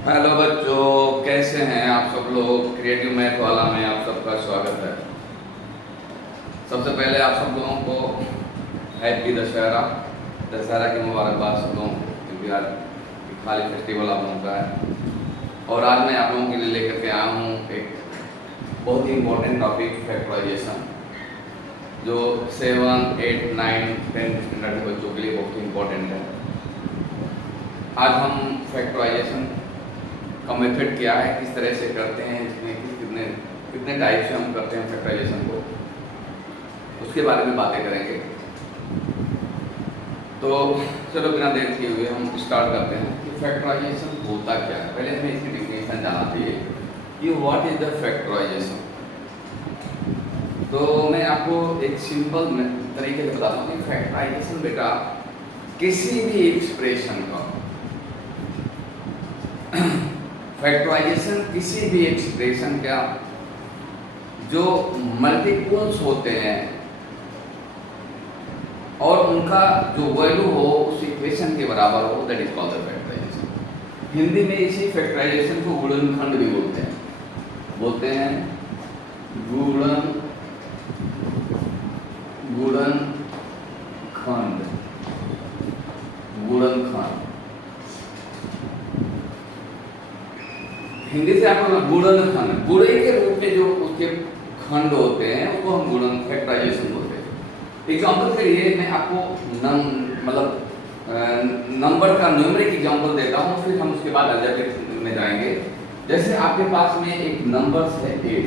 Hello बच्चों, कैसे हैं आप सब लोग। क्रिएटिव मैथ वाला में आप सबका स्वागत है। सबसे पहले आप सब लोगों को हैप्पी दशहरा दशहरा की मुबारकबाद सब लोगों को, क्योंकि आज खाली फेस्टिवल आप लोगों का है। और आज मैं आप लोगों के लिए लेकर के आया हूँ एक बहुत ही इम्पोर्टेंट टॉपिक, फैक्टराइजेशन, जो 7, 8, 9, 10 स्टैंडर्ड के बच्चों के लिए बहुत ही इम्पोर्टेंट है। आज हम फैक्टराइजेशन का मेथड क्या है, किस तरह से करते हैं, इसमें कितने कितने टाइप से हम करते हैं फैक्टराइजेशन को, उसके बारे में बातें करेंगे। तो चलो बिना देर किए हुए हम स्टार्ट करते हैं कि फैक्टराइजेशन होता क्या है। पहले हमें इसकी डेफिनेशन जानना चाहिए कि व्हाट इज द फैक्टराइजेशन। तो मैं आपको एक सिंपल तरीके से बताता हूँ कि फैक्टराइजेशन बेटा किसी भी एक्सप्रेशन का फैक्टराइजेशन किसी भी एक्सप्रेशन का जो मल्टीपल्स होते हैं और उनका जो वैल्यू हो उस इक्वेशन के बराबर हो, that is called the factorization. Hindi में इसी फैक्टराइजेशन को गुणनखंड भी बोलते हैं गुणनखंड। हिंदी से आपको गुणनखंड, गुणे के रूप में जो उसके खंड होते हैं उसको हम गुणन फैक्टराइजेशन बोलते हैं। एग्जाम्पल के लिए मैं आपको नंबर का न्यूमेरिक एग्जाम्पल देता हूँ, फिर हम उसके बाद अलजेब्रिक में जाएंगे। जैसे आपके पास में एक नंबर है 8,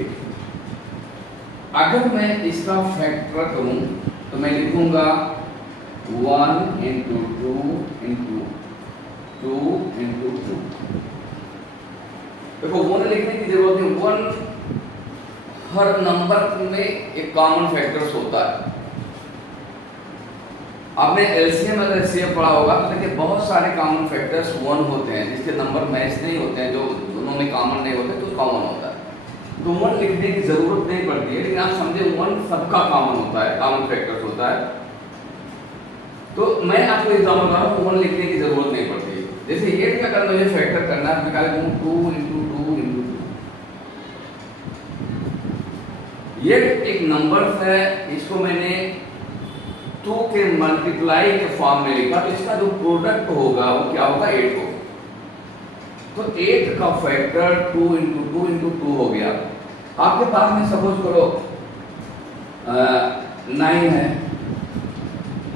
अगर मैं इसका फैक्टर करूं तो मैं लिखूंगा 1 इंटू 2 इंटू 2 इंटू 2। देखो 1 लिखने की जरूरत है, 1 हर नंबर में एक कॉमन फैक्टर्स होता है। आपने एलसीएम और एचसीएफ पढ़ा होगा तो देखिए बहुत सारे कॉमन फैक्टर्स 1 होते हैं, जिसके नंबर मैच नहीं होते हैं, जो दोनों में कॉमन नहीं होते तो कॉमन होता है। तो 1 लिखने की जरूरत नहीं पड़ती है, लेकिन आप समझे 1 सबका कॉमन होता है, कॉमन फैक्टर्स होता है। तो मैं आपको एग्जाम्पल बता रहा हूँ, 1 लिखने की जरूरत नहीं पड़ती है। जैसे ये क्या करना है, फैक्टर करना है, निकाले 2 इंटू 2 इंटू 2। ये एक नंबर है, इसको मैंने 2 के मल्टीप्लाई के फॉर्म में लिखा, तो इसका जो प्रोडक्ट होगा वो क्या होगा, 8 होगा। तो 8 का फैक्टर 2 इंटू 2 इंटू 2 हो गया। आपके पास में सपोज करो 9 है,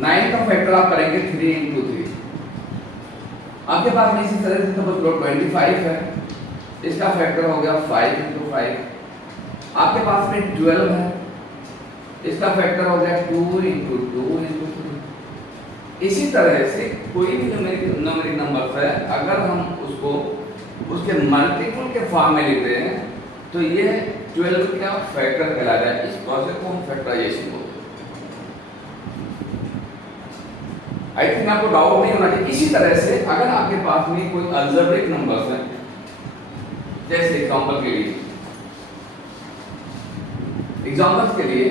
9 का फैक्टर आप करेंगे 3 इंटू 3। आपके पास में इसी तरह से सपोज करो 25 है, इसका फैक्टर हो गया 5 इंटू 5। आपके पास में 12 है, इसका फैक्टर हो गया 2 इंटू 2 इंटू 3। इसी तरह से कोई भी न्यूमेरिक नंबर है, अगर हम उसको उसके मल्टीपल के फॉर्म में लिखते हैं तो ये 12 का फैक्टर कहलाता है। इस प्रोसेस को हम फैक्टराइजेशन बोलते हैं। आई थिंक आपको डाउट नहीं होना चाहिए। इसी तरह से अगर आपके पास में कोई अलजेब्रिक नंबर्स है, जैसे एग्जांपल्स के लिए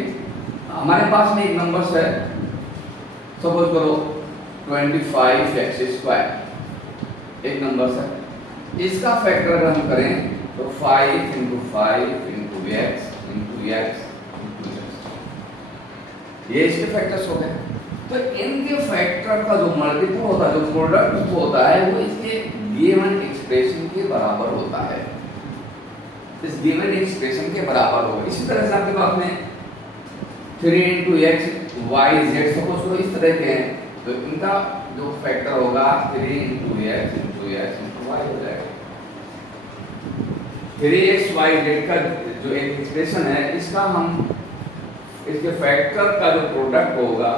हमारे पास में एक नंबर है, सपोज करो 25x², एक नंबर है। इसका फैक्टर अगर हम करें तो 5 into 5 into x into x into x, ये इसके फैक्टर्स हो गए। तो इनके फैक्टर का जो मल्टीपल होता है, जो प्रोडक्ट होता है, वो इसके गिवन एक्सप्रेशन के बराबर होता है, इस गिवन एक्सप्रेशन के बराबर होगा। इसी तरह से आपके पास में 3 into x y z suppose करो इस तरह के हैं, तो इनका जो फैक्टर होगा 3 into x into x into y हो जाएगा। 3x y z का जो एक एक्सप्रेशन है, इसका हम इसके फैक्टर का जो प्रोडक्ट होगा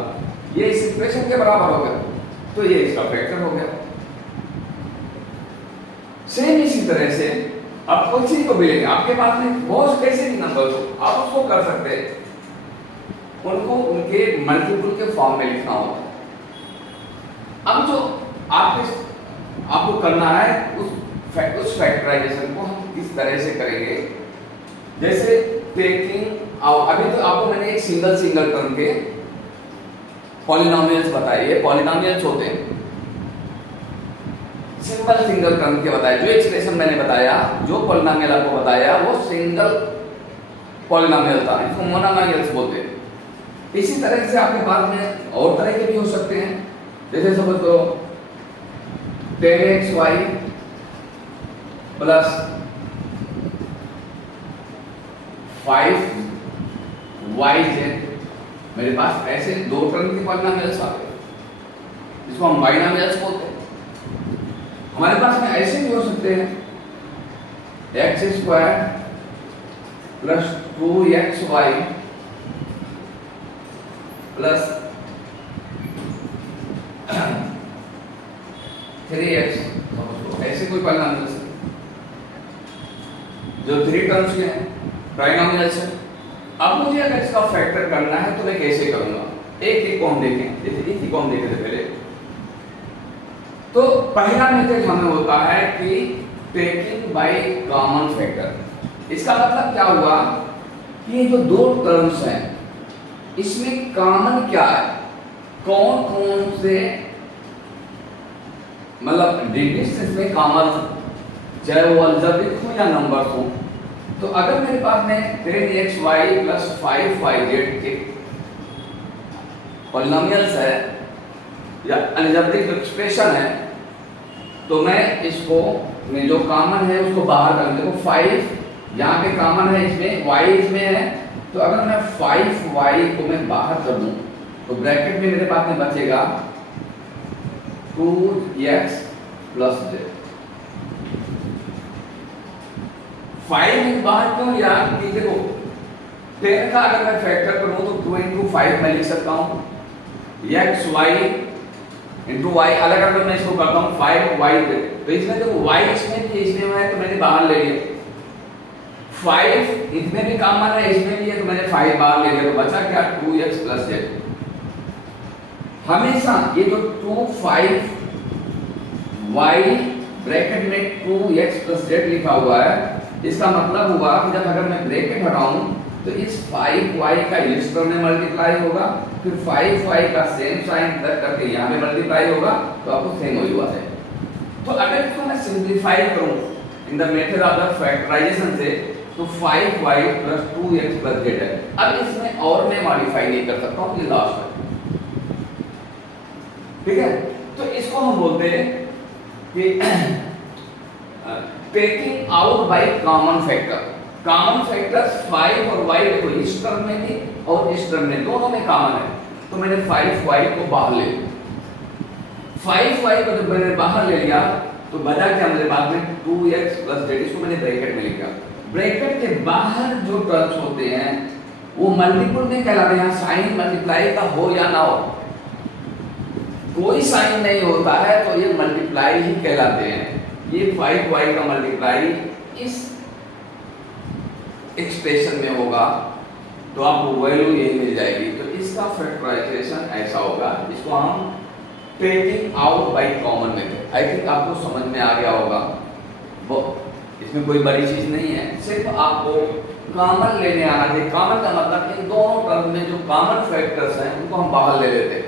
ये इस एक्सप्रेशन के बराबर होगा, तो ये इसका फैक्टर हो गया। सेम इसी तरह से आप कोई चीज को भी लेंगे, आपके पास में बहुत कैसे भी नंबर हो, आप उसको कर सकते हैं, उनको उनके मल्टीपल के फॉर्म में लिखना होगा। अब जो आपको करना है उस फैक्टराइजेशन को हम किस तरह से करेंगे, जैसे टेकिंग अभी तो आपको मैंने एक सिंगल टर्म के पॉलिनोमियल्स बताइए, पॉलिनोमियल्स होते हैं सिंगल टर्म के बताया, जो एक्सप्रेशन मैंने बताया, जो पॉलिनोमियल आपको बताया वो सिंगल पॉलिनोमियल था, इसको मोनोमियल्स बोलते हैं। इसी तरह से आपके पास में और तरह के भी हो सकते हैं, जैसे सपोज करो 10xy प्लस 5yz, मेरे पास ऐसे दो टर्म के पॉलिनोमियल्स आ गए, जिसको हम बाइनोमियल्स बोलते हैं। हमारे पास में ऐसे भी हो सकते हैं x² plus 2xy plus 3x, ऐसे कोई पॉलिनोमियल्स जो 3 टर्म्स के हैं, बाइनोमियल्स है। अब मुझे अगर इसका फैक्टर करना है तो मैं कैसे करूंगा, एक एक को हम देखें, जैसे एक ही को हम देखे थे पहले। तो पहला मेथड हमें होता है कि टेकिंग बाय कॉमन फैक्टर। इसका मतलब क्या हुआ कि ये जो दो टर्म्स हैं इसमें कॉमन क्या है, कौन कौन से मतलब डिजिट्स इसमें कॉमन, चाहे वो अलजेब्रिक हो या नंबर्स हो। तो अगर मेरे पास में 10xy प्लस 5yz के पॉलिनोमियल्स है या अलजेब्रिक एक्सप्रेशन है, तो मैं इसको में जो कॉमन है उसको बाहर कर दूं। देखो 5 यहाँ पे कॉमन है, इसमें y इसमें है, तो अगर मैं 5y को मैं बाहर कर दूं तो ब्रैकेट में मेरे पास में बचेगा 2x प्लस z। 5 में बाहर क्यों यार, कि देखो 10 का अगर मैं फैक्टर करूं तो 2 into 5 मैं लिख सकता हूं, xy into y अलग अगर मैं इसको करता हूं 5y, तो इसमें देखो y इसमें भी इसमें है तो मैंने बाहर ले लिया, 5 इसमें भी कॉमन है इसमें भी है तो मैंने 5 बाहर ले लिया, तो बचा क्या 2x प्लस z। हमेशा ये जो 2 5 y ब्रैकेट में 2x प्लस z लिखा हुआ है, इसका मतलब हुआ कि जब अगर मैं ब्रैकेट हटाऊं तो इस 5y का इस टर्म में मल्टीप्लाई होगा, फिर 5y का सेम साइन रख करके यहाँ पे मल्टीप्लाई होगा, तो आपको सेम वही हुआ है। तो अगर इसको मैं सिंप्लीफाई करूं in the method of the factorization से, तो 5y plus 2x plus z है। अब इसमें और मैं मॉडिफाई नहीं कर सकता हूं, ये लास्ट है, ठीक है। तो इसको हम बोलते हैं कि taking out by common factor. Common factors 5 और y देखो इस टर्म में भी और इस टर्म में दोनों में कॉमन है, तो मैंने 5y को बाहर ले लिया। 5y को जब मैंने बाहर ले लिया तो बचा क्या मेरे पास में 2x प्लस z, इसको मैंने ब्रैकेट में लिखा। ब्रैकेट के बाहर जो टर्म्स होते हैं वो मल्टीपल में कहलाते हैं, साइन मल्टीप्लाई का हो या ना हो, कोई साइन नहीं होता है तो ये मल्टीप्लाई ही कहलाते हैं। ये 5y का मल्टीप्लाई इस एक्सप्रेशन में होगा तो आपको वैल्यू यही मिल जाएगी। तो इसका फैक्टराइजेशन ऐसा होगा, इसको हम taking out by common method. I think आपको समझ में आ गया होगा, वो इसमें कोई बड़ी चीज नहीं है, सिर्फ आपको कॉमन लेने आना चाहिए। कॉमन का मतलब इन दोनों टर्म में जो कॉमन फैक्टर्स हैं उनको हम बाहर ले लेते हैं,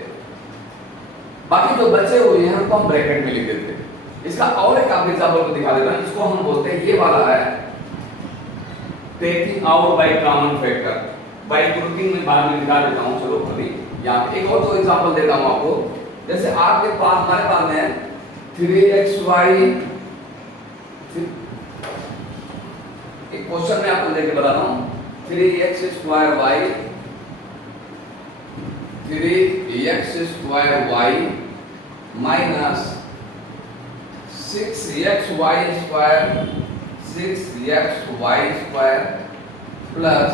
बाकी जो बचे हुए हैं उनको हम ब्रैकेट में लिख देते हैं। इसका और एक आप एग्जांपल को दिखा देता हूं, इसको हम बोलते हैं, ये वाला है taking out by common factor. Bye grouping में बाद में दिखा देता हूं, चलो अभी यहां पे एक और तो एग्जांपल देता हूं आपको। जैसे आपके पास हमारे पास में 3xy, एक क्वेश्चन में आपको लेके बताता हूं, 3x² minus 6xy² plus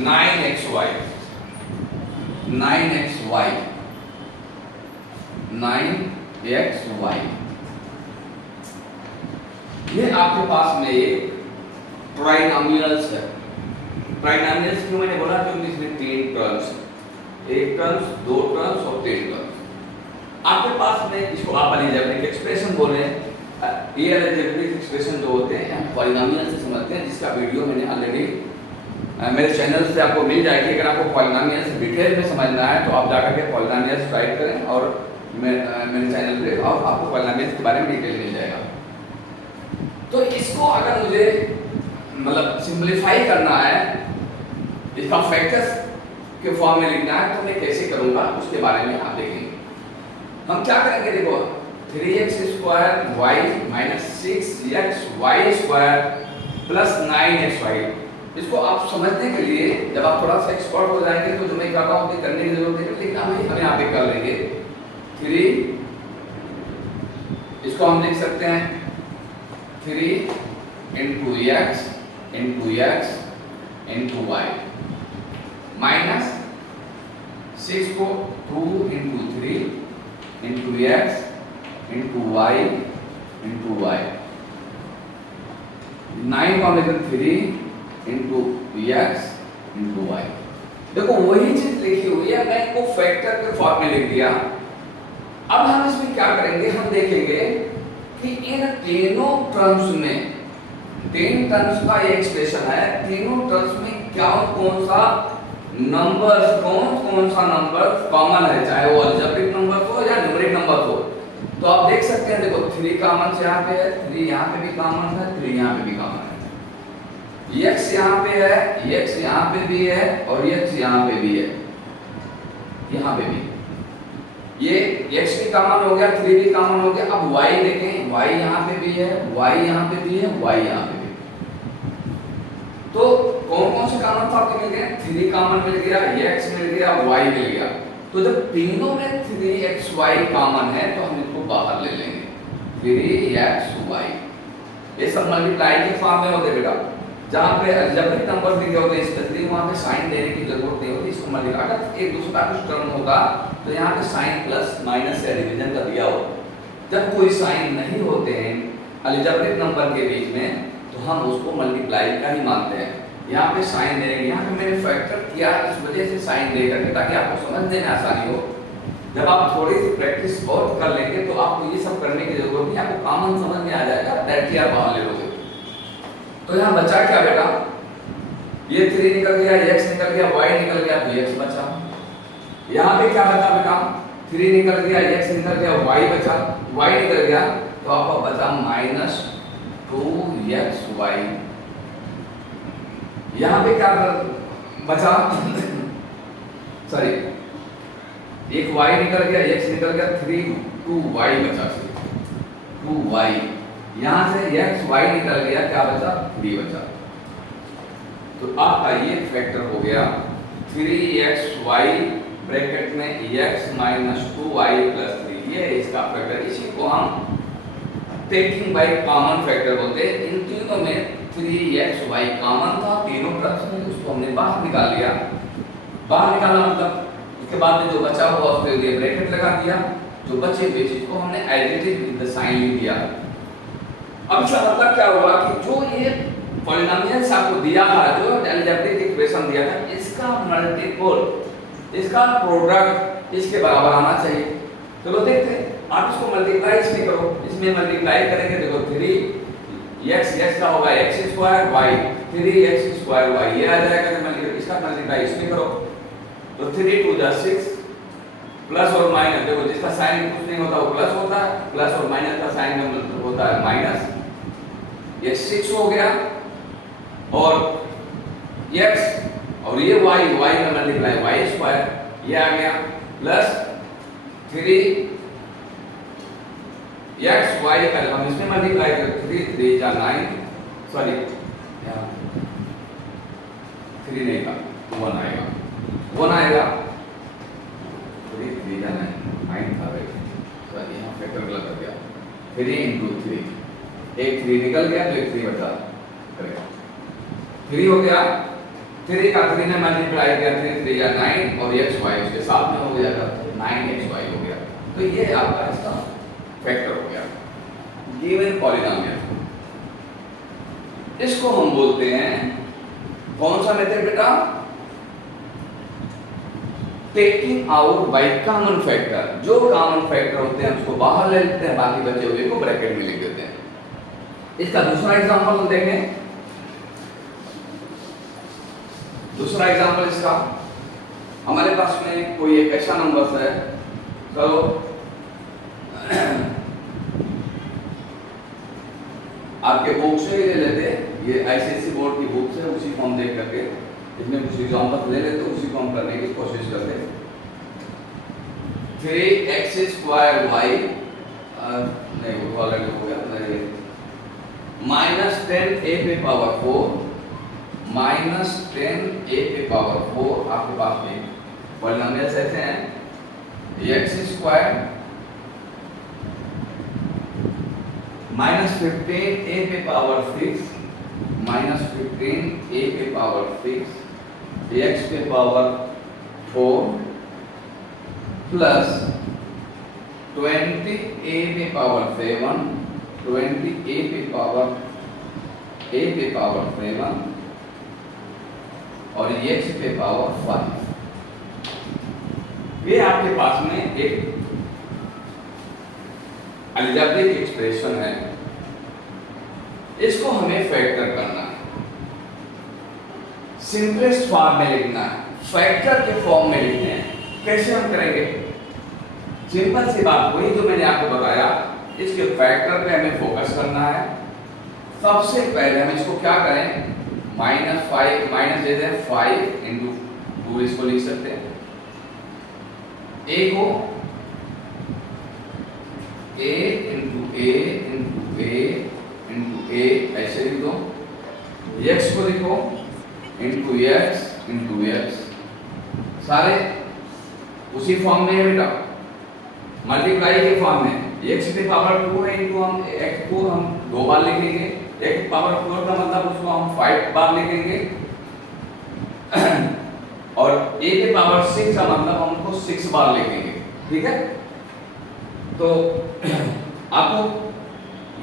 9xy 9xy। ये आपके पास में ये ट्राइनोमियल्स है। ट्राइनोमियल्स क्यों मैंने बोला, क्योंकि इसमें 3 टर्म्स, एक टर्म्स, 2 टर्म्स और 3 टर्म्स। आपके पास में इसको आप अलजेब्रिक एक्सप्रेशन बोले, ये अलजेब्रिक एक्सप्रेशन जो होते हैं हम पॉलिनोमियल से समझते हैं, जिसका वीडियो मैंने ऑलरेडी मेरे चैनल से आपको मिल जाएगी। अगर आपको पॉलिनोमियल से डिटेल में समझना है तो आप जाकर के पॉलिनोमियल्स टाइप करें और मेरे चैनल पे, और आपको पॉलिनोमियल्स के बारे में डिटेल मिल जाएगा। तो इसको अगर मुझे मतलब सिंपलीफाई करना है, इसका फैक्टर्स के फॉर्म में लिखना है, तो मैं कैसे करूंगा उसके बारे में आप देखेंगे। हम क्या करेंगे, देखो 3x square y minus 6x y square plus 9xy। इसको आप समझने के लिए जब आप थोड़ा सा एक्सपर्ट हो जाएंगे तो जो मैं कर रहा हूँ करने की जरूरत नहीं, लेकिन हम यहाँ पे कर लेंगे 3, इसको हम लिख सकते हैं 3 into x into y minus 6 को 2 into 3 into x into y into y, 9 को हम लिखते 3 इंटू x इंटू y। देखो वही चीज लिखी हुई है, मैं इसको फैक्टर के फॉर्म में लिख दिया। अब हम इसमें क्या करेंगे, हम देखेंगे कि इन तीनों टर्म्स में, 3 टर्म्स का ये एक्सप्रेशन है, तीनों टर्म्स में क्या कौन सा नंबर्स, कौन सा नंबर कॉमन है, चाहे वो अलजेब्रिक नंबर हो या न्यूमेरिक नंबर हो। तो आप देख सकते हैं, देखो 3 कॉमन यहाँ पे है, 3 यहाँ पे भी कॉमन है, 3 यहाँ पे भी कॉमन है, x यहाँ पे है, x यहाँ पे भी है और x यहाँ पे भी है, यहाँ पे भी। ये x भी कॉमन हो गया, 3 भी कॉमन हो गया। अब y देखें, y यहाँ पे भी है, y यहाँ पे भी है, y यहाँ पे भी। तो कौन से कॉमन फैक्टर मिल गए, 3 कॉमन मिल गया, x मिल गया, y मिल गया। तो जब तीनों में 3xy कॉमन है तो हम इसको बाहर ले लेंगे, 3xy। ये सब मल्टीप्लाई के फॉर्म में होते बेटा, जहाँ पे अलजेब्रिक नंबर दिए होते हैं स्पेशली वहाँ पे साइन देने की जरूरत नहीं होती। इसको मल्टीप्लाई अगर एक दूसरा कुछ टर्म होगा तो यहाँ पे साइन प्लस माइनस या डिवीजन का दिया हो। जब कोई साइन नहीं होते हैं अलजेब्रिक नंबर के बीच में तो हम उसको मल्टीप्लाई का ही मानते हैं। यहाँ पे साइन देंगे, यहाँ पे मैंने फैक्टर किया इस वजह से साइन दे करके, ताकि आपको समझने में आसानी हो। जब आप थोड़ी सी प्रैक्टिस और कर लेंगे तो आपको ये सब करने की जरूरत नहीं, आपको कॉमन समझ में आ जाएगा, डायरेक्टली आप बाहर ले लोगे। तो यहाँ बचा क्या बेटा, ये 3 निकल गया, x निकल गया, y निकल गया, तो x बचा। यहाँ पे क्या बचा बेटा, 3 निकल गया, x निकल गया, y बचा, y निकल गया, तो आपका बचा माइनस 2xy। यहाँ पे क्या बचा सॉरी, एक y निकल गया, x निकल गया, 2y बचा, 2y। यहाँ से x y निकल गया, क्या बचा, 3 बचा। तो आपका ये फैक्टर हो गया 3xy ब्रैकेट में x माइनस 2y प्लस 3, ये इसका फैक्टर। इसी को हम टेकिंग बाय कॉमन फैक्टर बोलते हैं। इन तीनों में 3xy कॉमन था, तीनों टर्म्स में, उसको हमने बाहर निकाल लिया। बाहर निकालना मतलब उसके बाद में जो बचा हुआ उसके लिए ब्रैकेट लगा दिया, जो बचे हुए चीज को हमने as it is with the sign लिख दिया। अब इसका मतलब क्या हुआ कि जो ये पॉलिनोमियल्स आपको दिया था, जो अलजेब्रिक इक्वेशन दिया था, इसका मल्टीपल, इसका प्रोडक्ट इसके बराबर आना चाहिए। चलो देखते हैं, आप इसको मल्टीप्लाई इसमें करो, इसमें मल्टीप्लाई करेंगे, देखो 3x का होगा x square y, 3x square y, ये आ जाएगा। तो इसका मल्टीप्लाई इसमें करो, तो 3 2 जा 6 प्लस और माइनस, देखो जिसका साइन कुछ नहीं होता वो प्लस होता है, प्लस और माइनस का साइन होता है माइनस। ये 6 हो गया और x और ये y, y का मल्टीप्लाई y स्क्वायर ये आ गया, प्लस 3 x y का हम इसमें मल्टीप्लाई करते 3 3 जा 9, सॉरी 3 नहीं का 1 आएगा, 1 आएगा, 3 3 जा 9 था भाई, सॉरी यहाँ फैक्टर गलत हो गया। 3 इंटू 3, एक 3 निकल गया तो एक 3 बचा करेगा, 3 हो गया, 3 का 3 ने मल्टीप्लाई किया, 3 3 या 9 और x y उसके साथ में हो जाएगा, 9xy हो गया। तो ये आपका इसका फैक्टर हो गया गिवन पॉलिनोमियल। इसको हम बोलते हैं कौन सा मेथड बेटा, taking out by common factor. जो कॉमन फैक्टर होते हैं उसको बाहर ले लेते हैं, बाकी बचे हुए को ब्रैकेट में लिख देते हैं। इसका दूसरा एग्जांपल हम देखें। दूसरा एग्जांपल इसका, हमारे पास में कोई एक ऐसा नंबर है, चलो आपके बुक से ही ले लेते, ये आईसीएसई बोर्ड की बुक से उसी को हम देख करके इसमें कुछ एग्जाम्पल ले लेते, उसी को हम करने की कोशिश करते। 3x² y नहीं वो ऑलरेडी हो गया, -10a⁴ -10a⁴ आपके पास में पॉलिनोमियल्स ऐसे हैं। x² -15a⁴ -15a⁴ x⁴ plus 20a⁴ 20a⁴ और x⁴ 5। ये आपके पास में एक अलजेब्रिक एक्सप्रेशन है, इसको हमें फैक्टर करना है, सिंपलेस्ट फॉर्म में लिखना है, फैक्टर के फॉर्म में लिखने हैं। कैसे हम करेंगे? सिंपल सी बात, वही जो मैंने आपको बताया, इसके फैक्टर पे हमें फोकस करना है। सबसे पहले हम इसको क्या करें, -5 माइनस दे दें 5 इंटू 2, इसको लिख सकते हैं। a को a into a into a into a ऐसे लिख दो, x को लिखो इंटू x इंटू x, सारे उसी फॉर्म में है बेटा, मल्टीप्लाई के फॉर्म में। x⁴ है इंटू हम x को हम 2 बार लिखेंगे, x⁴ का मतलब उसको हम 5 बार लिखेंगे और a⁴ का मतलब हम उसको 6 बार लिखेंगे। ठीक है, तो आपको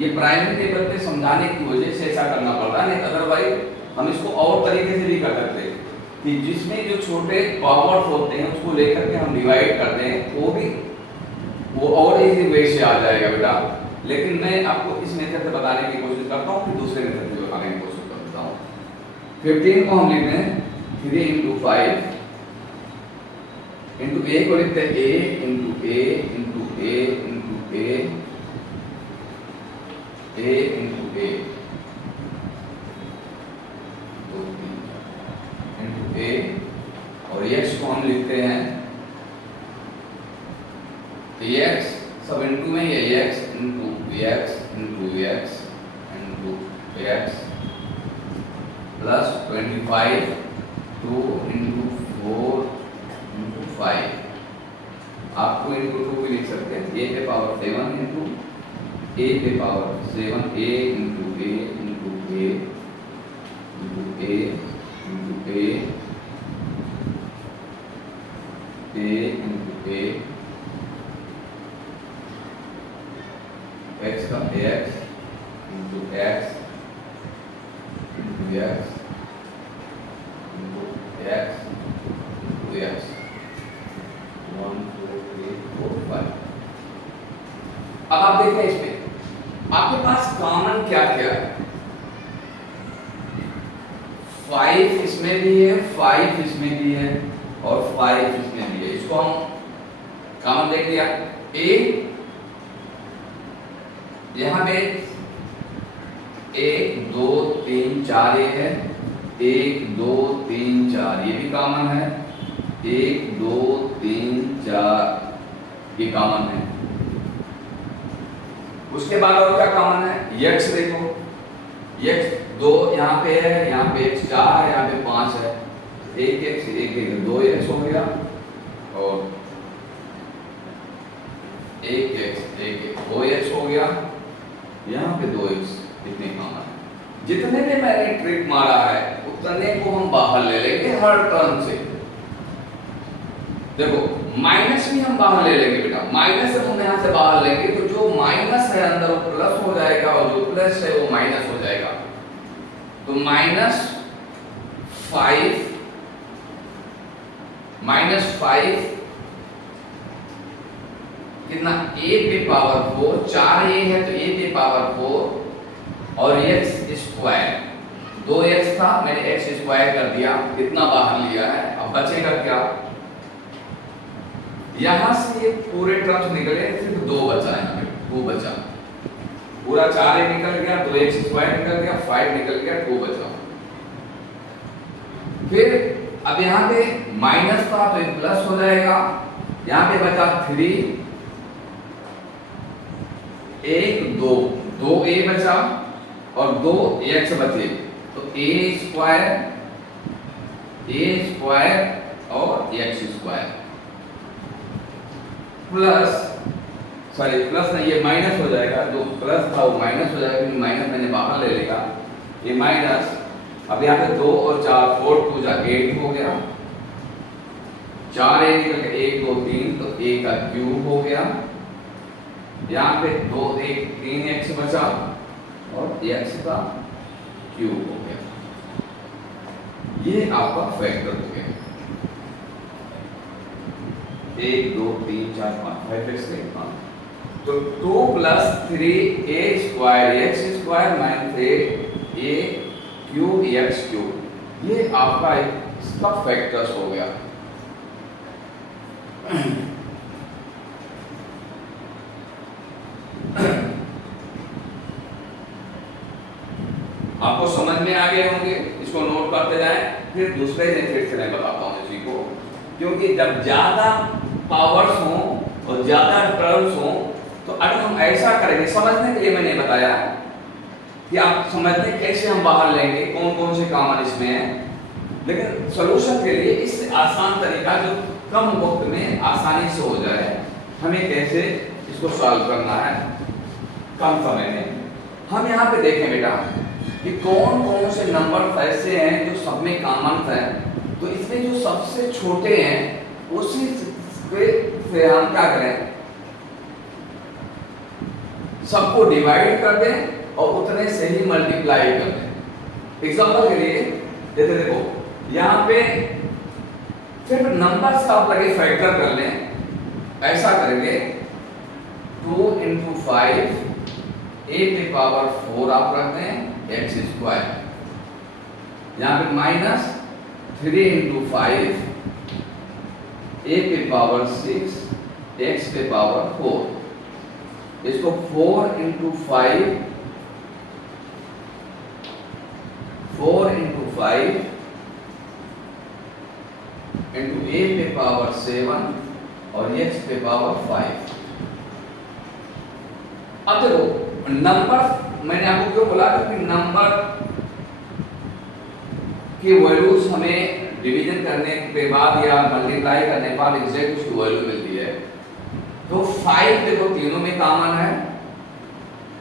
ये प्राइमरी टेबल पे समझाने की वजह से ऐसा करना पड़ रहा है, नहीं अदरवाइज हम इसको और तरीके से भी कर सकते हैं कि जिसमें जो छोटे पावर्स होते हैं उसको लेकर के हम डिवाइड करते हैं, वो और इजी वे से आ जाएगा बेटा। लेकिन मैं आपको इस मेथड से बताने की कोशिश करता हूँ, फिर दूसरे मेथड से बताने की कोशिश करता हूँ। 15 को हम लिखते हैं 3 इंटू 5 इंटू a को लिखते हैं a into a into a into a into a into a और x को हम लिखते हैं x, सब इंटू में ये x into x into x into x plus 25 2 into 4 into 5। आप 2 इंटू 2 भी लिख सकते हैं, a⁴ 7 into a⁴ 7 a into a into a into a into a into a x का x into x into x into x into x 1 2 3 4 5। अब आप देखें इसमें आपके पास कॉमन क्या क्या है, 5 इसमें भी है, 5 इसमें भी है और 5 इसमें भी है। इसको हम कॉमन देख लिया। a यहाँ पे 1 2 3 4 ये है, 1 2 3 4 ये भी कॉमन है, 1 2 3 4 ये कॉमन है। उसके बाद और क्या कॉमन है, x देखो, x 2 यहाँ पे है, यहाँ पे x 4 है, यहाँ पे 5 है, 1x 2x हो गया और 1x 2x हो गया, यहाँ पे 2x इतने कॉमन है। जितने भी मैंने ट्रिक मारा है उतने को हम बाहर ले लेंगे हर टर्म से। देखो माइनस भी हम बाहर ले लेंगे बेटा, माइनस जब हम यहाँ से बाहर लेंगे तो जो माइनस है अंदर वो प्लस हो जाएगा और जो प्लस है वो माइनस हो जाएगा। तो -5 कितना a⁴ 4, 4 है तो a⁴ 4 और x स्क्वायर 2x था, मैंने x स्क्वायर कर दिया, कितना बाहर लिया है। अब बचेगा क्या, यहां से ये पूरे टर्म्स निकले, सिर्फ 2 बचा है, हमें 2 बचा, पूरा 4a निकल गया, 2x स्क्वायर निकल गया, 5 निकल गया, 2 बचा। फिर अब यहाँ पे माइनस था तो ये प्लस हो जाएगा, यहाँ पे बचा 3, 1 2, 2a बचा और 2x बचे, तो a स्क्वायर और x square plus, sorry plus नहीं, ये माइनस हो जाएगा, जो प्लस था वो माइनस हो जाएगा, क्योंकि माइनस मैंने बाहर ले लिया, ये माइनस। अब यहाँ पे 2 और 4, 4 2 जा 8 हो गया, 4a निकल के 1 2 3, तो a का क्यूब हो गया, यहाँ पे 2 1 3x बचा और x का क्यूब हो गया। ये आपका फैक्टर हो गया, 1 2 3 4 5 5x से 5, तो 2 + 3a square x square minus 8a cube x cube, ये आपका इसका फैक्टर्स हो गया। आपको समझ में आ गए होंगे, इसको नोट करते जाएं, फिर दूसरे मेथड से मैं बताता हूँ इसी को, क्योंकि जब ज्यादा पावर्स हो और ज्यादा टर्म्स हो, तो अगर हम ऐसा करेंगे, समझने के लिए मैंने बताया कि आप समझने कैसे हम बाहर लेंगे, कौन कौन से कॉमन इसमें है, लेकिन सॉल्यूशन के लिए इससे आसान तरीका जो कम वक्त में आसानी से हो जाए, हमें कैसे इसको सॉल्व करना है कम समय में। हम यहाँ पे देखें बेटा कि कौन कौन से नंबर ऐसे हैं जो सब में कॉमन है, तो इसमें जो सबसे छोटे हैं उसी पे हम क्या करें, सबको डिवाइड कर दें और उतने से ही मल्टीप्लाई कर दें। एग्जांपल के लिए जैसे देखो यहाँ पे सिर्फ नंबर्स का आप लगे फैक्टर कर लें, ऐसा करेंगे 2 × 5 a पे पावर 4 आप रखते हैं x स्क्वायर, यहाँ पे माइनस 3 × 5 a पे पावर 6 x पे पावर 4, इसको 4 × 5 × a पे पावर 7 और x पे पावर 5। अब देखो नंबर, मैंने आपको क्यों बोला, क्योंकि नंबर की वैल्यूज हमें डिवीजन करने के बाद या मल्टीप्लाई करने के बाद एग्जैक्ट उसकी वैल्यू मिलती है। तो 5 देखो तीनों में कॉमन है,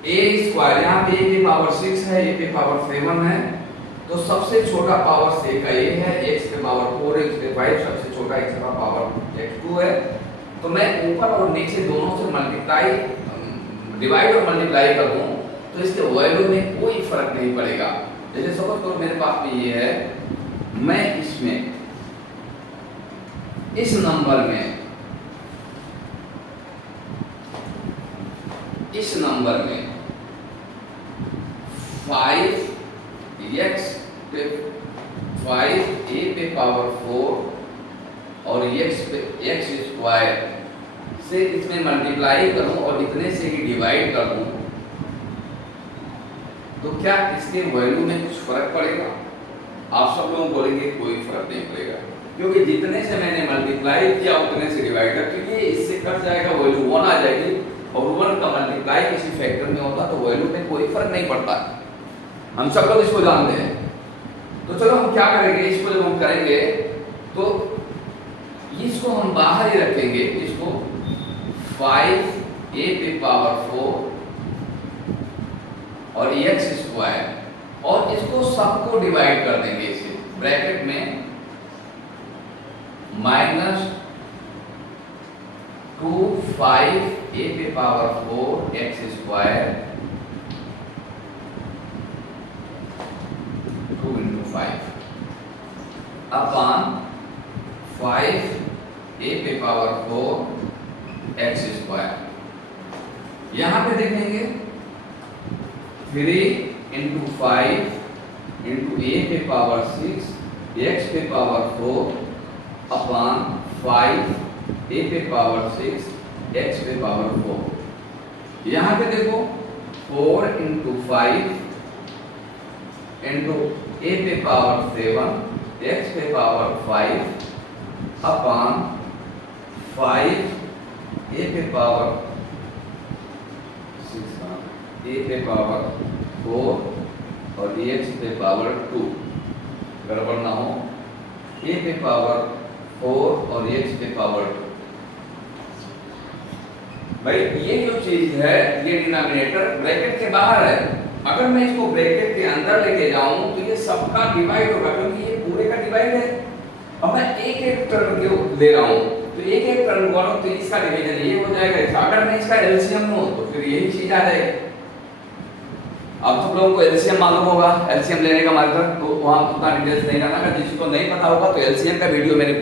a स्क्वायर यहाँ पे a की पावर 6 है, a की पावर 7 है, तो सबसे छोटा पावर से का a है, x के पावर 4 है, x के 5, सबसे छोटा x का पावर x2 है। तो मैं ऊपर और नीचे दोनों से मल्टीप्लाई, डिवाइड और मल्टीप्लाई कर दूं तो इसके वैल्यू में कोई फर्क नहीं पड़ेगा। जैसे सपोज करो मेरे पास में ये है, मैं इसमें इस नंबर में 5x पे 5a पे पावर 4 और x स्क्वायर से इसमें मल्टीप्लाई करूं और इतने से ही डिवाइड कर दूं, तो क्या इसके वैल्यू में कुछ फर्क पड़ेगा? आप सब लोग बोलेंगे कोई फर्क नहीं पड़ेगा, क्योंकि जितने से मैंने मल्टीप्लाई किया उतने से डिवाइड कर, क्योंकि इससे कट जाएगा, वैल्यू 1 आ जाएगी, और 1 का मल्टीप्लाई किसी फैक्टर में होता तो वैल्यू में कोई फर्क नहीं पड़ता। हम सब लोग इसको जानते हैं। तो चलो हम क्या करेंगे, इसको जब हम करेंगे तो इसको हम बाहर ही रखेंगे, इसको 5a पे पावर 4 और x स्क्वायर, और इसको सबको डिवाइड कर देंगे इसे ब्रैकेट में -2 5a पे power 4 x square 2 × 5 upon 5a पे पावर 4 x स्क्वायर। यहां पे देखेंगे 3 × 5 × a पे पावर 6 x पे पावर 4 अपॉन 5 ए पे पावर 6 एक्स पे पावर 4। यहाँ पे देखो 4 इंटू 5 इंटू ए पे पावर 7 एक्स पे पावर 5 अपॉन 5 ए पे पावर 6 ए पे पावर 4 और एक्स पे पावर 2। गड़बड़ ना हो, ए पे पावर 4 और एक्स पे पावर 2। भाई ये जो चीज है ये डिनोमिनेटर ब्रैकेट के बाहर है, अगर मैं इसको ब्रैकेट के अंदर लेके जाऊं तो ये सबका डिवाइड होगा, क्योंकि ये पूरे का डिवाइड है। अब मैं एक एक टर्म के ले रहा हूं तो एक एक टर्म को तो इसका डिवीजन ये हो जाएगा। अगर मैं इसका एलसीएम लूं तो फिर यही चीज आ जाएगी। अब सब लोगों को एलसीएम मालूम होगा, एलसीएम लेने का मतलब तो वहां उतना डिटेल्स नहीं जाना। अगर जिसको नहीं पता होगा तो एलसीएम का वीडियो मेरे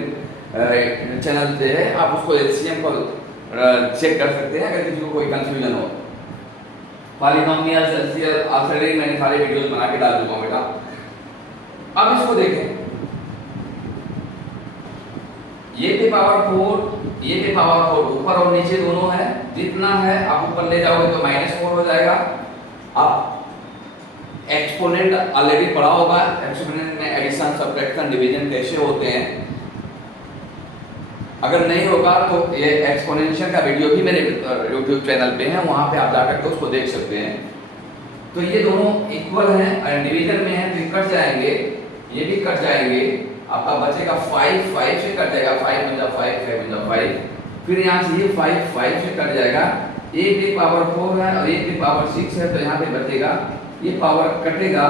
चैनल पे है, आप उसको एलसीएम को चेक कर सकते हैं अगर किसी को कोई कंफ्यूजन हो। पॉलीनोमियल्स, एलसीएम ऑलरेडी मैंने सारे वीडियोस बना के डाल चुका हूं बेटा। अब इसको देखें, ये पे पावर 4 ये पे पावर 4 ऊपर और नीचे दोनों है, जितना है आप ऊपर ले जाओगे तो -4 हो जाएगा। अब एक्सपोनेंट ऑलरेडी पढ़ा होगा, एक्सपोनेंट में एडिशन, सब्ट्रैक्शन, डिवीजन कैसे होते हैं। अगर नहीं होगा तो ये एक्सपोनेंशियल का वीडियो भी मेरे YouTube चैनल पे है, वहां पे आप जाकर के उसको देख सकते हैं। तो ये दोनों इक्वल हैं और डिवीजन में है तो कट जाएंगे, ये भी कट जाएंगे। आपका बचेगा 5 से कट जाएगा, 5 × 5 5 × 5। फिर यहाँ से ये 5 से कट जाएगा। ए पे पावर 4 है और ए पे पावर 6 है तो यहाँ पे बचेगा, ये पावर कटेगा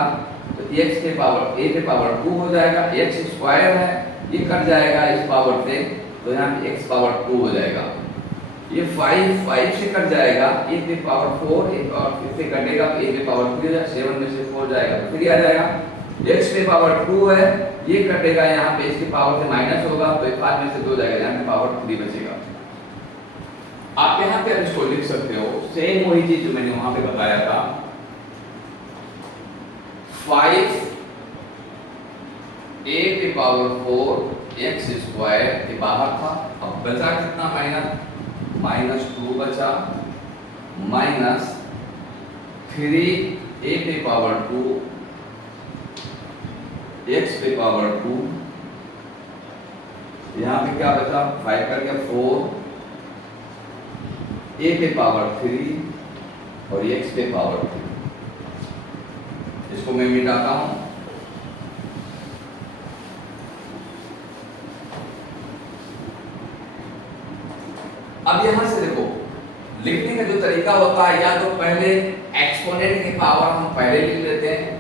तो x पे पावर a पे पावर 2 हो जाएगा। x स्क्वायर है, ये कट जाएगा इस पावर से तो यहाँ पे x पावर 2 हो जाएगा। ये 5 से कट जाएगा, a पे पावर 4 a पावर 5 से कटेगा तो a पे पावर 3 हो जाएगा, 7 में से 4 जाएगा तो 3 आ जाएगा। x पे पावर 2 है, ये कटेगा, यहाँ पे इसके पावर से माइनस होगा तो 5 में से 2 जाएगा, यहाँ पे पावर 3 बचेगा। आप यहाँ पे इसको लिख सकते हो, सेम वही चीज जो मैंने वहां पे बताया था। 5 a पे पावर 4 x स्क्वायर के बाहर था, अब बचा कितना, -2 बचा, -3 a पे पावर 2 x पे पावर 2। यहाँ पे क्या बचा, 5 कर गया 4 a पे पावर 3 और x पे पावर 2। इसको मैं मिटाता हूं। अब यहां से देखो, लिखने का जो तरीका होता है, या तो पहले एक्सपोनेंट की पावर हम पहले लिख लेते हैं,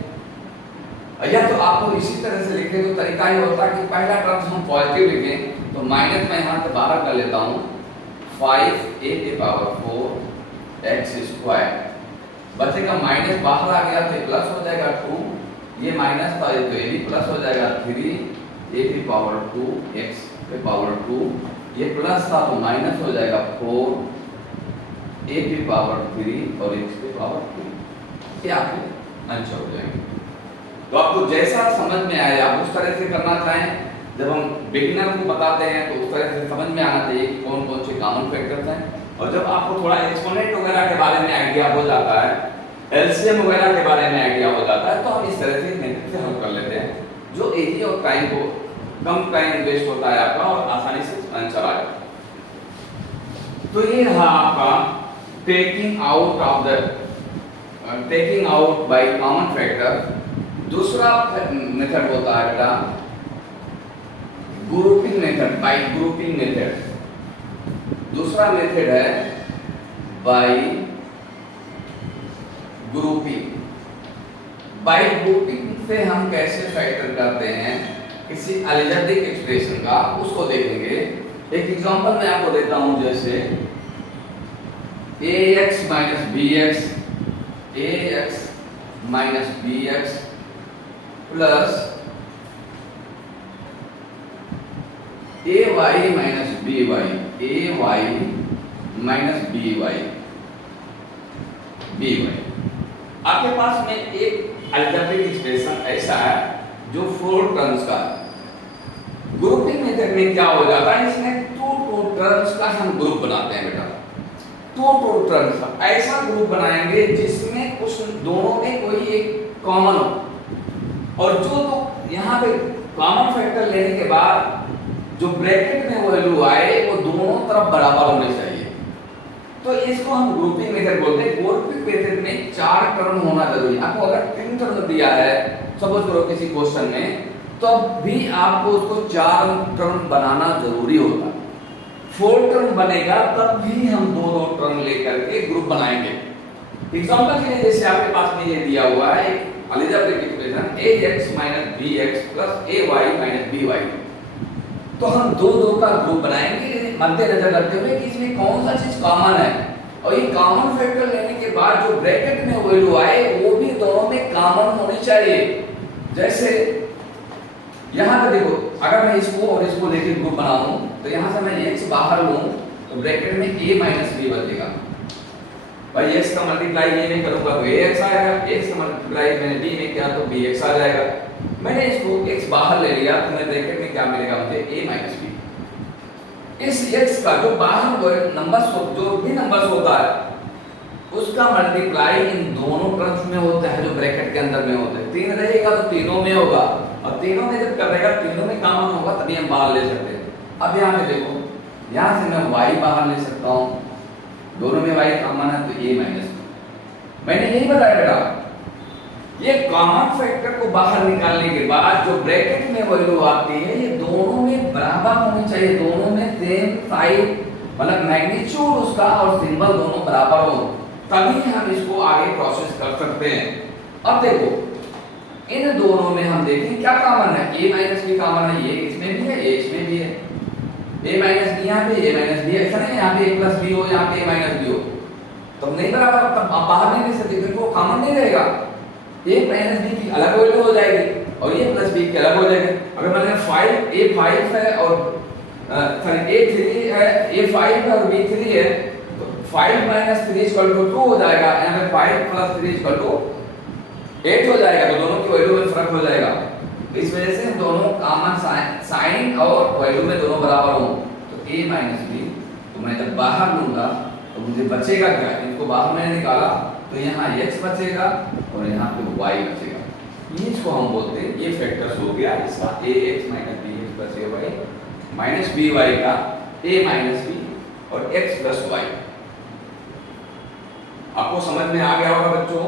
या तो आपको इसी तरह से लिखने का तरीका ही होता है कि पहला टर्म हम पॉजिटिव लिखें। तो माइनस में यहां से बाहर कर लेता हूं, 5 a पे पावर 4 x स्क्वायर बचेगा, माइनस बाहर आ गया तो ये प्लस हो जाएगा 2, ये माइनस था तो ये भी प्लस हो जाएगा 3 a पे पावर 2 x पे पावर 2, ये प्लस था तो माइनस हो जाएगा 4 a पे पावर 3 और x पे पावर 3। ये आपके आंसर हो जाएंगे। तो आपको जैसा समझ में आए आप उस तरह से करना चाहें। जब हम बिगिनर को बताते हैं तो उस तरह से समझ में आना चाहिए कि कौन कौन से कॉमन फैक्टर्स हैं, और जब आपको थोड़ा एक्सपोनेंट वगैरह के बारे में आइडिया हो जाता है, एलसीएम वगैरह के बारे में आइडिया हो जाता है, तो हम इस तरह से मेथड से हल कर लेते हैं, जो इजी और टाइम को कम टाइम वेस्ट होता है आपका और आसानी से आंसर आ जाता है। तो ये रहा आपका taking out by common factor. दूसरा मेथड होता है बेटा grouping method, bye grouping method. दूसरा मेथड है बाय ग्रुपिंग। बाय ग्रुपिंग से हम कैसे फैक्टर करते हैं किसी अलजेब्रिक एक्सप्रेशन का, उसको देखेंगे। एक एग्जांपल मैं आपको देता हूं, जैसे ax minus bx plus ay minus by, आपके पास में एक अलजेब्रिक एक्सप्रेशन ऐसा है जो 4 टर्म्स का। ग्रुपिंग मेथड में क्या हो जाता है, इसमें 2 टर्म्स का हम ग्रुप बनाते हैं बेटा, टू टर्म्स का ऐसा ग्रुप बनाएंगे जिसमें कुछ दोनों में कोई एक कॉमन हो, और जो तो यहाँ पे कॉमन फैक्टर लेने के बाद जो ब्रैकेट में वैल्यू आए वो दोनों तरफ बराबर होने चाहिए। तो इसको हम ग्रुपिंग मेथड बोलते हैं। ग्रुपिंग मेथड में 4 टर्म होना जरूरी है। आपको अगर 3 टर्म दिया है सपोज करो किसी क्वेश्चन में, तो भी आपको उसको 4 टर्म बनाना जरूरी होता। 4 टर्म बनेगा तब भी हम 2 टर्म लेकर के ग्रुप बनाएंगे। एग्जांपल के लिए जैसे आपके पास में ये दिया हुआ है एक algebraic equation ax - bx + ay - by, तो हम 2 का ग्रुप बनाएंगे मद्देनजर रखते हुए कि इसमें कौन सा चीज कॉमन है, और ये कॉमन फैक्टर लेने के बाद जो ब्रैकेट में वैल्यू आए वो भी दोनों में कॉमन होनी चाहिए। जैसे यहाँ पे देखो, अगर मैं इसको और इसको लेके ग्रुप बनाऊं तो यहाँ से मैं x बाहर लूं तो ब्रैकेट में a - b बचेगा। भाई x का मल्टीप्लाई ये में करूंगा तो ax आएगा, x का मल्टीप्लाई मैंने b में किया तो bx आ जाएगा। मैंने इसको x बाहर ले लिया तो मेरे ब्रैकेट में क्या मिलेगा मुझे a - b। इस x का जो बाहर नंबर्स जो भी नंबर्स होता है उसका मल्टीप्लाई इन दोनों टर्म्स में होता है जो ब्रैकेट के अंदर में होते हैं। 3 रहेगा तो तीनों में होगा, और तीनों में जब करेगा तीनों में कॉमन होगा तभी हम बाहर ले सकते हैं। अब यहाँ पे देखो, यहाँ से मैं y बाहर ले सकता हूँ, दोनों में y कॉमन है तो a - b। मैंने यही बताया बेटा, ये कॉमन फैक्टर को बाहर निकालने के बाद जो ब्रैकेट में वैल्यू आती है ये दोनों में बराबर होनी चाहिए, दोनों में सेम साइज मतलब मैग्नीट्यूड उसका और सिंबल दोनों बराबर हो, तभी हम इसको आगे प्रोसेस कर सकते हैं। अब देखो इन दोनों में हम देखें क्या कॉमन है, a - b कॉमन है, ये इसमें भी है ये इसमें भी है, a - b यहाँ पे a - b, ऐसा नहीं यहाँ पे a + b हो यहाँ पे a - b हो, तब नहीं बराबर, तब बाहर नहीं ले सकते क्योंकि वो कॉमन नहीं रहेगा। a - b की अलग वैल्यू हो जाएगी और a + b की अलग हो जाएगी। अगर मैंने 5 है और सॉरी a3 है, a5 है और b3 है तो 5 - 3 = 2 हो जाएगा, यहाँ पे 5 + 3 = 8 हो जाएगा, तो दोनों की वैल्यू में फर्क हो जाएगा। इस वजह से दोनों कॉमन साइन और वैल्यू में दोनों बराबर हो, तो a - b तो मैं जब बाहर लूंगा तो मुझे बचेगा क्या, इनको बाहर मैंने निकाला तो यहाँ x बचेगा और यहाँ पे y बचेगा। ये इसको हम बोलते हैं, ये फैक्टर्स हो गया इसका ax - bx + ay - by का a - b और x + y। आपको समझ में आ गया होगा बच्चों।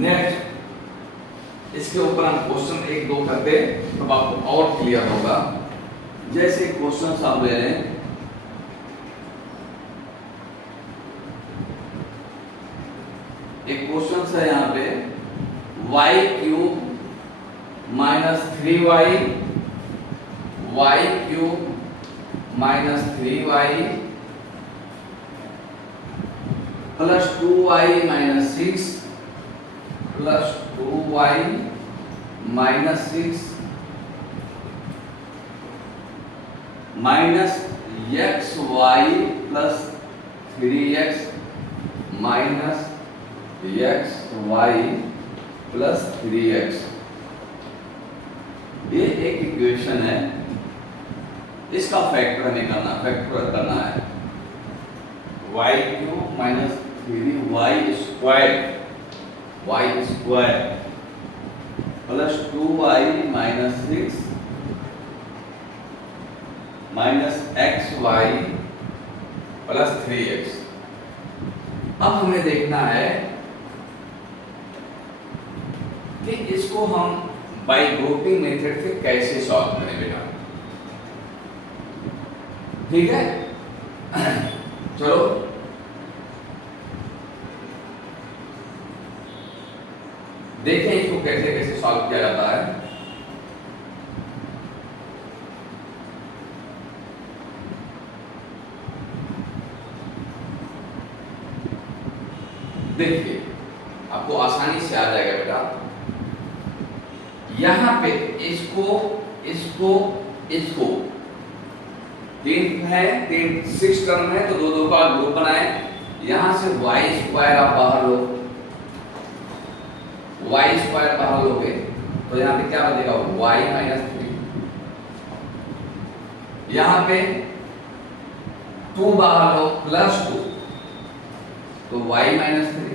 नेक्स्ट इसके ऊपर हम क्वेश्चन 1-2 करते हैं तब आपको और क्लियर होगा। जैसे क्वेश्चन आप ले लें, एक क्वेश्चन है यहाँ पे y³ - 3y, y³ - 3y + 2y - 6 + 2y - 6 - xy + 3x - xy + 3x। ये एक इक्वेशन है, इसका फैक्टर हमें करना है y³ - 3y² + 2y - 6 - xy + 3x। अब हमें देखना है कि इसको हम बाय ग्रुपिंग मेथड से कैसे सॉल्व करें बेटा, ठीक है। चलो देखें इसको कैसे कैसे सॉल्व किया जाता है। देखिए आपको आसानी से आ जाएगा बेटा। यहां पे इसको इसको इसको 3 है, 6 टर्म है तो 2 का ग्रुप बनाए। यहां से y² आप बाहर लो, y² बाहर लोगे तो यहां पे क्या बचेगा y - 3। यहां पे 2 बाहर लो +2 तो y -3,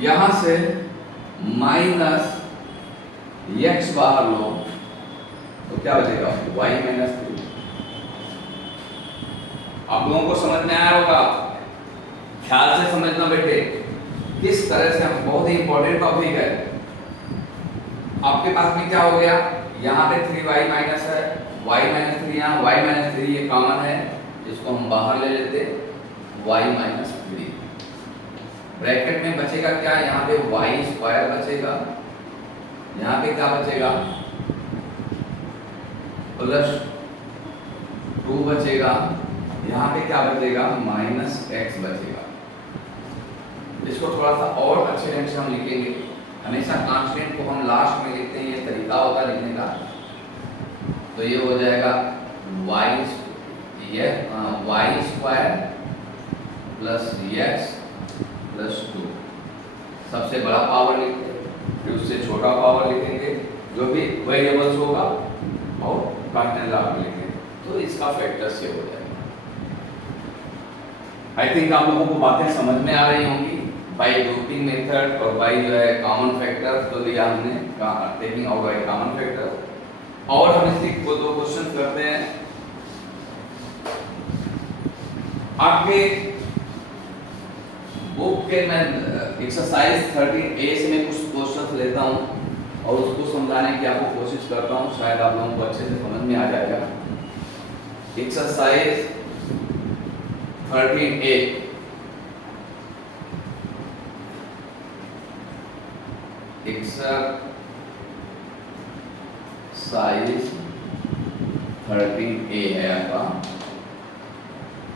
यहां से -x बाहर लो तो क्या बचेगा y -3। आप लोगों को समझ में आया होगा, ख्याल से समझना बेटे, किस तरह से हम, बहुत ही इंपॉर्टेंट टॉपिक है। आपके पास में क्या हो गया, यहाँ पे 3y माइनस है, y -3 यहाँ, y -3 ये कॉमन है, इसको हम बाहर ले लेते, y -3। ब्रैकेट में बचेगा क्या, यहाँ पे y² बचेगा, यहाँ पे क्या बचेगा +2 बचेगा, यहाँ पे क्या बचेगा -x बचेगा। इसको थोड़ा सा और अच्छे ढंग से हम लिखेंगे, हमेशा कांस्टेंट को हम लास्ट में लिखते हैं, ये तरीका होता है लिखने का। तो ये हो जाएगा y² + x + 2, सबसे बड़ा पावर लिखते हैं, फिर उससे छोटा पावर लिखेंगे जो भी वेरिएबल्स होगा और कांस्टेंट लास्ट में लिखेंगे, तो इसका फैक्टर से हो जाएगा। आई थिंक आप लोगों को बातें समझ में आ रही होंगी। बाई ग्रुपिंग मेथड और बाई जो है कॉमन फैक्टर तो लिया हमने, taking out by common factor. और हम इसके को 2 क्वेश्चन करते हैं। आपके बुक के मैं एक्सरसाइज 13A से मैं कुछ क्वेश्चंस लेता हूं और उसको समझाने की आपको कोशिश करता हूं, शायद आप लोगों को अच्छे से समझ में आ जाएगा। एक्सरसाइज 13A, एक्सरसाइज 13A है आपका।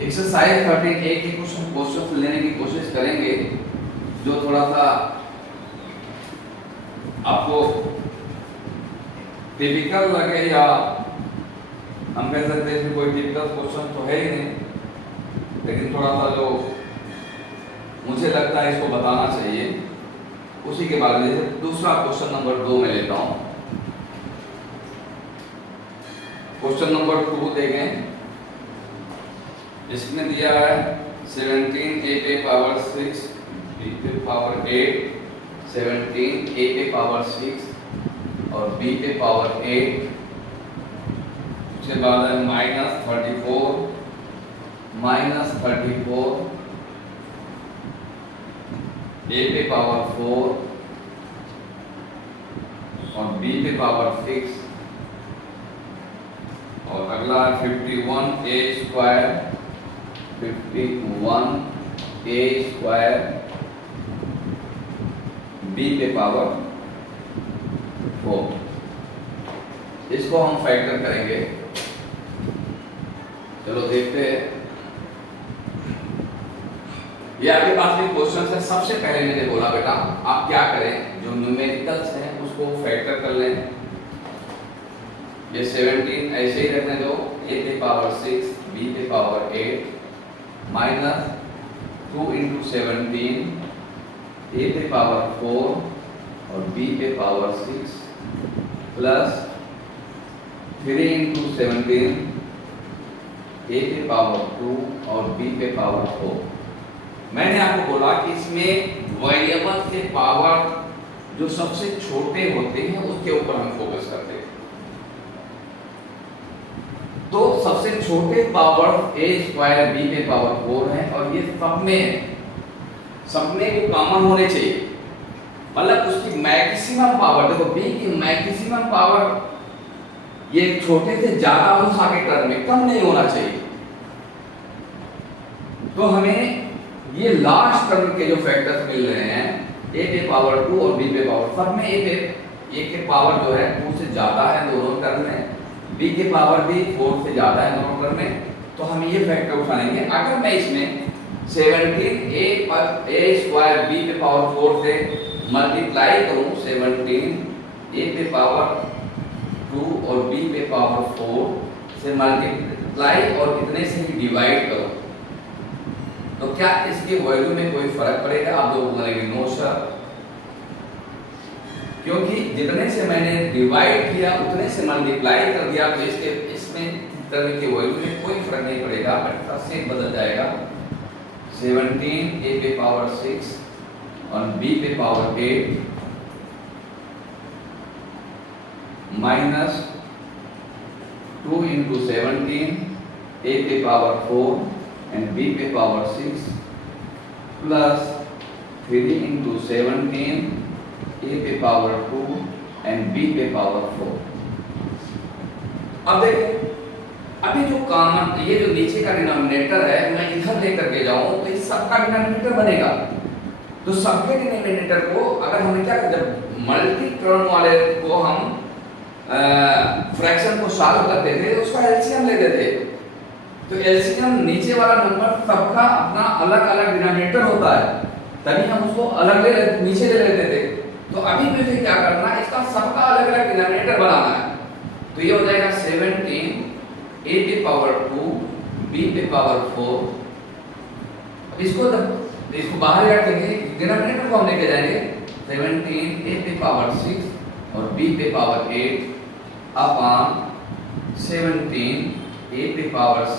एक्सरसाइज 13A के कुछ क्वेश्चन लेने की कोशिश करेंगे जो थोड़ा सा आपको टिपिकल लगे, या हम कह सकते हैं कोई टिपिकल क्वेश्चन तो है ही नहीं, लेकिन थोड़ा सा जो मुझे लगता है इसको बताना चाहिए उसी के बारे में। दूसरा क्वेश्चन नंबर 2 में लेता हूं। क्वेश्चन नंबर 2 देखें, इसमें दिया है 17a⁻6 b⁻8, 17a⁻6 और b⁻8, उसके बाद है -34 a⁻4 और b⁻6, और अगला 51a² b⁻4। इसको हम फैक्टर करेंगे। चलो देखते हैं। ये आपके पास में क्वेश्चन है। सबसे पहले मैंने बोला बेटा आप क्या करें, जो न्यूमेरिकल्स हैं उसको फैक्टर कर लें। ये 17 ऐसे ही रखने दो, a⁻6 b⁻8 -2 × 17 a⁻4 और b⁻6 प्लस 3 × 17 a⁻2 और b⁻4। मैंने आपको बोला कि इसमें वेरिएबल के पावर जो सबसे छोटे होते हैं उसके ऊपर हम फोकस करते हैं। तो सबसे छोटे पावर a² b⁻4 है और ये सब में वो कॉमन होने चाहिए, मतलब उसकी मैक्सिमम पावर। देखो b की मैक्सिमम पावर ये छोटे से ज्यादा हो, आगे टर्म में कम नहीं होना चाहिए। तो हमें ये लास्ट टर्म के जो फैक्टर्स मिल रहे हैं a⁻2 और b⁻4, सब में a के पावर जो है 2 से ज्यादा है दोनों टर्म में, b के पावर भी 4 से ज्यादा है दोनों टर्म में। तो हम ये फैक्टर उठाएंगे। अगर मैं इसमें 17a² b⁻4 से मल्टीप्लाई करूं, 17a⁻2 और b⁻4 से मल्टीप्लाई और इतने से ही डिवाइड करो, तो क्या इसके वैल्यू में कोई फर्क पड़ेगा? आप लोग बोलेंगे नो सर, क्योंकि जितने से मैंने डिवाइड किया उतने से मल्टीप्लाई कर दिया, तो इसमें टर्म की वैल्यू में कोई फर्क नहीं पड़ेगा, बट सेम बदल जाएगा। 17 a पे पावर 6 और b पे पावर 8 माइनस 2 इंटू 17 a पे पावर 4 एंड b पे पावर 6 प्लस 3 इंटू 17 a पे पावर 2 एंड b पे पावर 4। अब देखिए, अभी जो कॉमन ये जो नीचे का डिनोमिनेटर है मैं इधर लेकर के जाऊं तो इस सबका डिनोमिनेटर बनेगा। तो सबके डिनोमिनेटर को अगर हमने क्या कर, जब मल्टी टर्म वाले को हम फ्रैक्शन को सॉल्व करते थे तो उसका एलसीएम लेते थे। तो एलसीएम नीचे वाला नंबर सबका अपना अलग अलग डिनोमिनेटर होता है, तभी हम उसको अलग नीचे ले लेते थे। तो अभी मुझे क्या करना है, इसका सबका अलग अलग डिनोमिनेटर बनाना है। तो ये हो जाएगा 17 a पे पावर 2 b पे पावर 4। अब इसको बाहर रखेंगे, डिनोमिनेटर को हम लेके जाएंगे 17 a पे पावर 6 और b पे पावर 8 अपॉन 17 a पे पावर